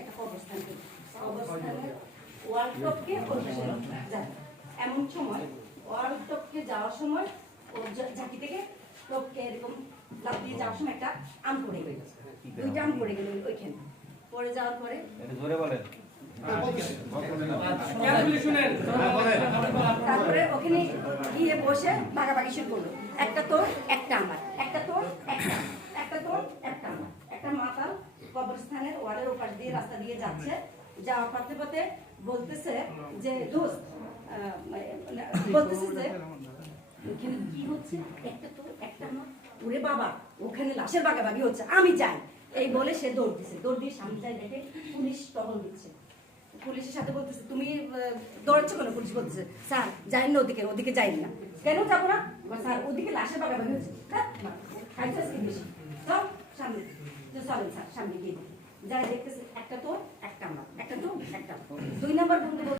একটা কবরস্থান, কবরস্থানের ওয়াল টপকে যায়। এমন সময় ওয়াল টপকে যাওয়ার সময় ও ঝাঁকি থেকে টপকে এরকম লাফ দিয়ে যাওয়ার সময় একটা আম পড়ে গেল, দুইটা আম পড়ে গেল ওইখানে। পড়ে যাওয়ার পরে তারপরে ওখানে গিয়ে বসে ভাগাভাগি শুরু করলো, একটা তোর একটা আমার, একটা তোর একটা, একটা তোর একটা আমার। একটা মাতাল কবরস্থানের ওয়ালের ওপাশ দিয়ে রাস্তা দিয়ে যাচ্ছে, যাওয়ার পথে পথে বলতেছে যে দোস্ত, বলতেছে যে ওখানে কি হচ্ছে, একটা তোর একটা আমার, ওরে বাবা ওখানে লাশের ভাগাভাগি হচ্ছে, আমি যাই। এই বলে সে দৌড় দিচ্ছে, দৌড় দিয়ে সামনে যায়, দেখে পুলিশ টহল দিচ্ছে। পুলিশের সাথে বলতেছে তুমি দৌড়াচ্ছ কেন? পুলিশ বলতেছে স্যার যাই না ওদিকে, ওদিকে যাই না। কেন যাবো না? স্যার ওদিকে লাশের ভাগাভাগি হচ্ছে। বেশি চল সামনে, চলেন স্যার সামনে গিয়ে যাই, দেখতেছে একটা তোর একটা আমার, একটা তোর একটা। 2 নাম্বার বন্ধু